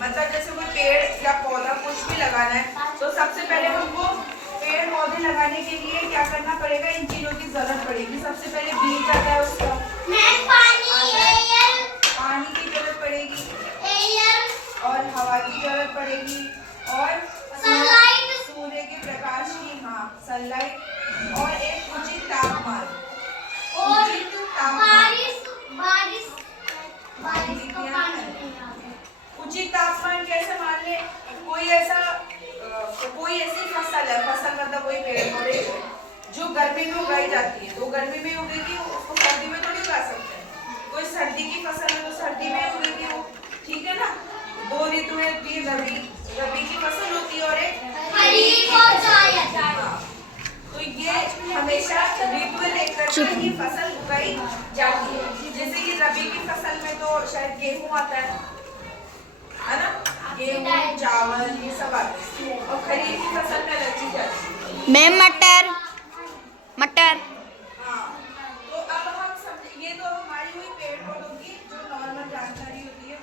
मतलब जैसे कोई पेड़ या पौधा कुछ भी लगाना है तो सबसे पहले हमको पेड़ पौधे लगाने के लिए क्या करना पड़ेगा, इन चीजों की जरूरत पड़ेगी। सबसे पहले बीज आता है उसका, पानी की जरूरत पड़ेगी, और हवा की जरूरत पड़ेगी, और सूर्य के प्रकाश की, हाँ सनलाइट, और एक उचित तापमान। उचित तापमान कैसे मान ले, कोई ऐसी फसल है, फसल मतलब कोई पेड़ पौधे जो गर्मी में उगाई जाती है, तो गर्मी में उगेगी, उसको सर्दी में थोड़ी उगा सकते हैं। कोई सर्दी की फसल है तो सर्दी में उगेगी वो, ठीक है ना। दो ऋतुएं होती है, रबी की फसल होती है और एक खरीफ। तो ये हमेशा ऋतुएं देख करके ही फसल उगाई जाती है। जैसे कि रबी की फसल में तो शायद गेहूं आता है ना, गेहूं चावल ये सब आते हैं, और खरीफ की फसल में अलग चीज आती है। मैं मटर। हाँ, तो अब हम समझे, ये तो हमारी हुई पेड़ पौधों की जो नॉर्मल जानकारी होती है।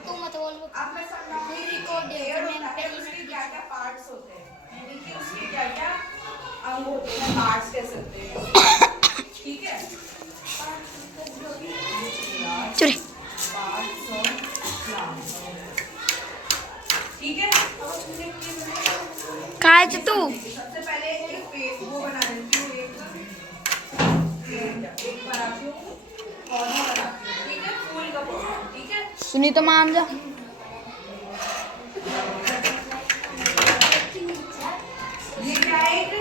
अब मैं समझाऊंगी पेड़ होता है, उसके क्या क्या पार्ट्स होते हैं, यानी कि उसके क्या क्या अंग होते हैं, पार्ट्स कह सकते हैं, ठीक है। ठीक है, तू सबसे पहले एक पेड़ वो बना लेती हूँ, एक बनाती हूँ, पौधा बनाती हूँ, ठीक है, फूल का पौधा, ठीक है। सुनी तो मान जा। ये क्या है, एक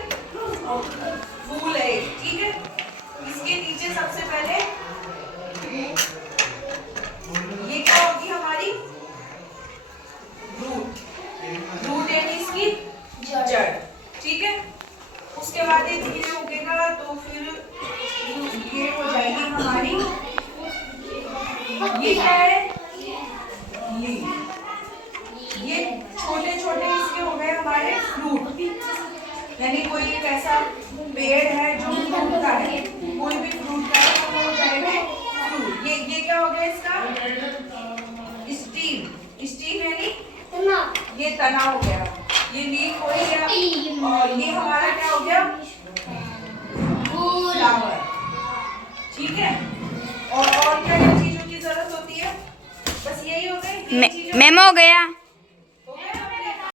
फूल है, ठीक है। इसके नीचे सबसे पहले ये क्या होगी हमारी रूट यानी इसकी जड़, ठीक है। उसके बाद ये धीरे उगेगा तो फिर ये हो जाएगी हमारी, ये क्या है, ये छोटे छोटे इसके हो गए हमारे फ्रूट, यानी कोई एक ऐसा पेड़ है जो फ्रूट का है, कोई भी फ्रूट का है तो वो हो जाएगा फ्रूट। ये क्या हो गया इसका स्टीम यानी ये तना हो गया, ये लीफ हो गया, और ये हमारा क्या हो गया फ्लावर, ठीक है। और क्या क्या चीजों की जरूरत होती है, बस यही हो गई। मेमो हो गया।